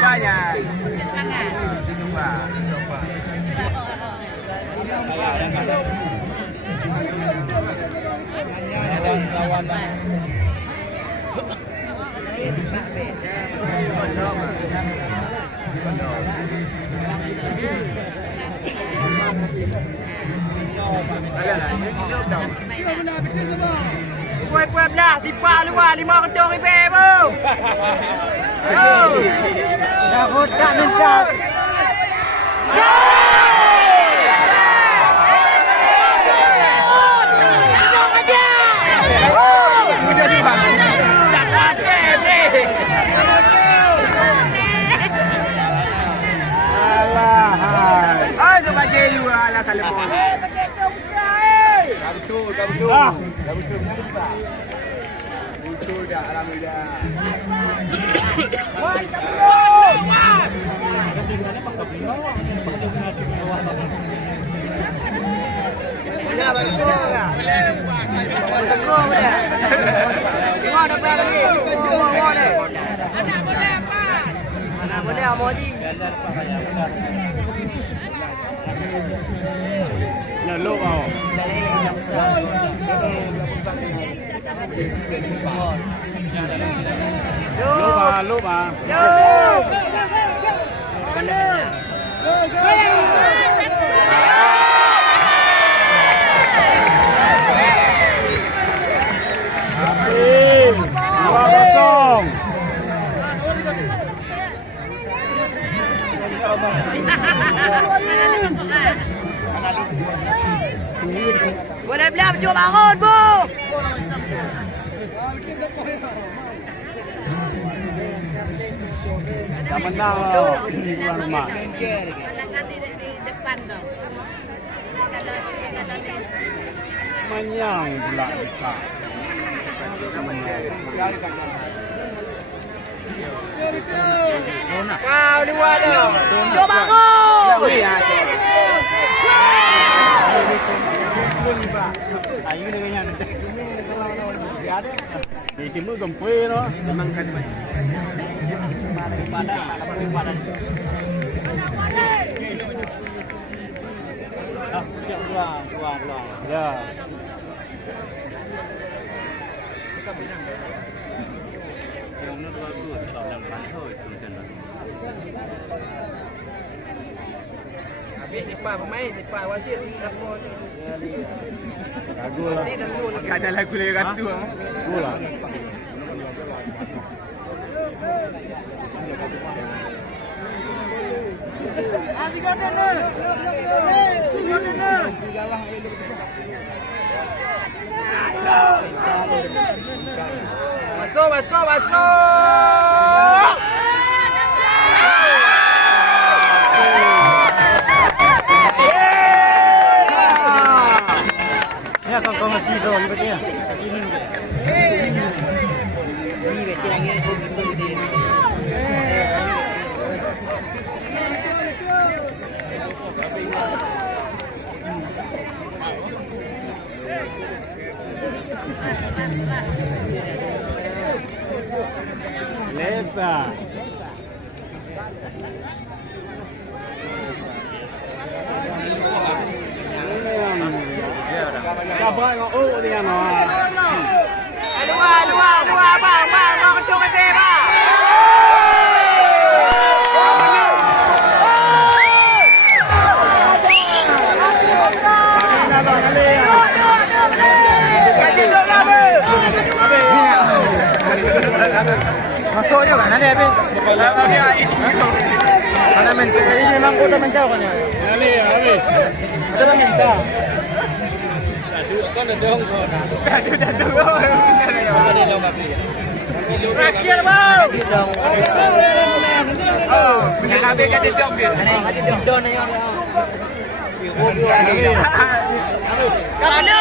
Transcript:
Banyak. Coba. Ada lawan. Quay belah sipa luar 5 kedong IPM tu. Dah hodak mencak. Betul dah, alhamdulillah. Anak boleh mau di. Ya lu mau. Lu ba. Boleh belah cuba bangun, Bu. Dah menang di luar rumah. Menangkan di depan dong. Manyang pula dekat. Kau dua dah. Cuba bangun. Ayu dengan di timur gempe no. Memang kan pada. Ah, keluar. Ya. Habis siapa pemain, siapa wasit apa ni? Lagu lah. Tak ada lagu lagi ratu ah. Lagu lah. Tiga dana. Masuk. Ya kau mati tu sebetulnya. Ini beti lagi aku betul dia. Lepa. Kabar ngau dia no. Dua bang ketuk ke bang. Masuk juga nanti habis. Mana minta ini memang kota mencau kan ya. Habis. Ada minta. Kan ada dong kau. Ada dong. Ada dong Terakhir bang. Oh, punya Nabi kan dia dong dia. Don na yun. Kamu.